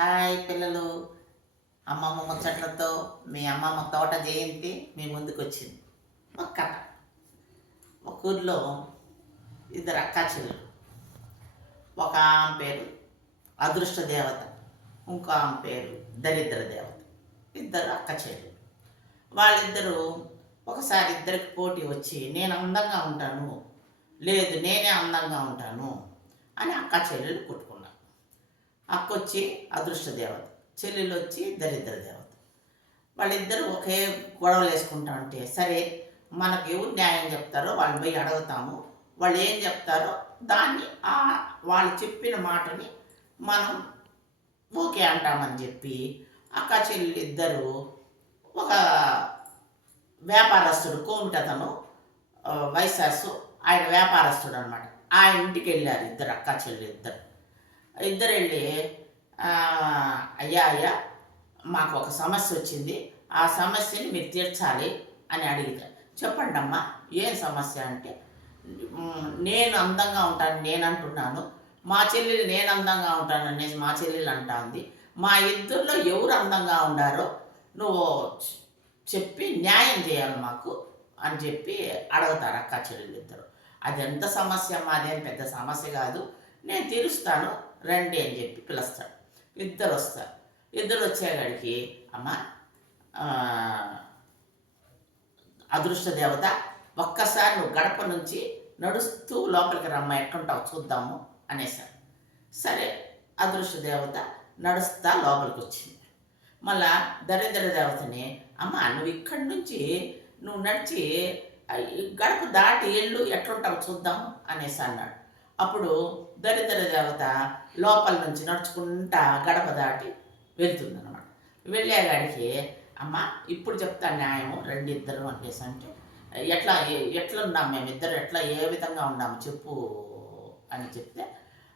Hi పిల్లలు. అమ్మమ్మ ముచ్చట్లతో మీ అమ్మమ్మ తోట జయంతి మీ ముందుకొచ్చింది. ఒక కథ. ఒక ఊర్లో ఇద్దరు అక్కా చెల్లెలు. ఒక ఆమె పేరు అదృష్ట దేవత, ఇంకో ఆమె పేరు దరిద్ర దేవత. ఇద్దరు అక్క చెల్లెలు. వాళ్ళిద్దరూ ఒకసారి ఇద్దరికి పోటీ వచ్చి నేను అందంగా ఉంటాను, లేదు నేనే అందంగా ఉంటాను అని అక్క చెల్లెలు కొట్టుకున్నారు. అక్కొచ్చి అదృష్ట దేవత, చెల్లెలు వచ్చి దరిద్ర దేవత. వాళ్ళిద్దరూ ఒకే గొడవలు వేసుకుంటా ఉంటే, సరే మనకు ఎవరు న్యాయం చెప్తారో వాళ్ళని పోయి అడుగుతాము, వాళ్ళు ఏం చెప్తారో దాన్ని వాళ్ళు చెప్పిన మాటని మనం ఓకే అంటామని చెప్పి అక్క చెల్లెలు ఇద్దరు ఒక వ్యాపారస్తుడు కోమిటతను వైశాసు, ఆయన వ్యాపారస్తుడు అనమాట. ఆయన ఇంటికి వెళ్ళారు ఇద్దరు అక్క చెల్లెలు ఇద్దరు వెళ్ళి అయ్యా అయ్యా మాకు ఒక సమస్య వచ్చింది, ఆ సమస్యని మీరు తీర్చాలి అని అడిగితే, చెప్పండి అమ్మా ఏం సమస్య అంటే, నేను అందంగా ఉంటాను నేను అంటున్నాను, మా చెల్లెలు నేను అందంగా ఉంటాను అనేసి మా చెల్లెలు అంటుంది, మా ఇద్దరిలో ఎవరు అందంగా ఉండారో నువ్వు చెప్పి న్యాయం చేయాలి మాకు అని చెప్పి అడుగుతారు అక్క చెల్లెలు ఇద్దరు. అది ఎంత సమస్య, మాదేం పెద్ద సమస్య కాదు, నేను తీరుస్తాను రండి అని చెప్పి పిలుస్తాడు. ఇద్దరు వస్తారు. ఇద్దరు వచ్చేవాడికి, అమ్మ అదృష్ట దేవత ఒక్కసారి నువ్వు గడప నుంచి నడుస్తూ లోపలికి రమ్మ, ఎట్లుంటావు చూద్దాము అనేసారు. సరే అదృష్ట దేవత నడుస్తా లోపలికి వచ్చింది. మళ్ళా దరిద్ర దేవతని, అమ్మ నువ్వు ఇక్కడి నుంచి నువ్వు నడిచి గడప దాటి ఎళ్ళు, ఎట్లుంటావు చూద్దాము అనేసి అన్నాడు. అప్పుడు దరిద్ర దేవత లోపల నుంచి నడుచుకుంటా గడప దాటి వెళ్తుందన్నమాట. వెళ్ళేగాడికి, అమ్మ ఇప్పుడు చెప్తా న్యాయము రండి ఇద్దరు అనేసి అంటే, ఎట్లున్నాం మేమిద్దరు, ఏ విధంగా ఉన్నాము చెప్పు అని చెప్తే,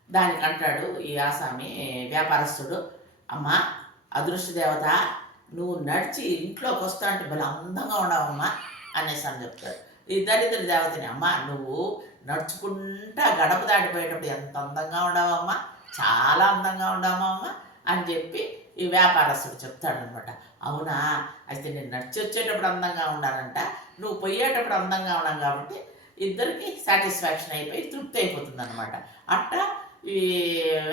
దానికి అంటాడు ఈ ఆసామి వ్యాపారస్తుడు, అమ్మ అదృష్ట దేవత నువ్వు నడిచి ఇంట్లోకి వస్తా అంటే భలే అందంగా ఉండవమ్మా అనేసి అని చెప్తాడు. ఈ దరిద్ర దేవతని, అమ్మ నువ్వు నడుచుకుంటా గడప దాటిపోయేటప్పుడు ఎంత అందంగా ఉండవమ్మా, చాలా అందంగా ఉండవమ్మా అని చెప్పి ఈ వ్యాపారస్తుడు చెప్తాడనమాట. అవునా, అయితే నేను నడిచి వచ్చేటప్పుడు అందంగా ఉండాలంట, నువ్వు పోయేటప్పుడు అందంగా ఉన్నాం కాబట్టి ఇద్దరికి సాటిస్ఫాక్షన్ అయిపోయి తృప్తి అయిపోతుంది అనమాట. అట్టా ఈ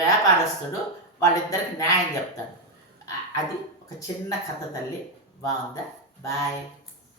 వ్యాపారస్తుడు వాళ్ళిద్దరికి న్యాయం చెప్తాడు. అది ఒక చిన్న కథ తల్లి. బాగుందా? బాయ్.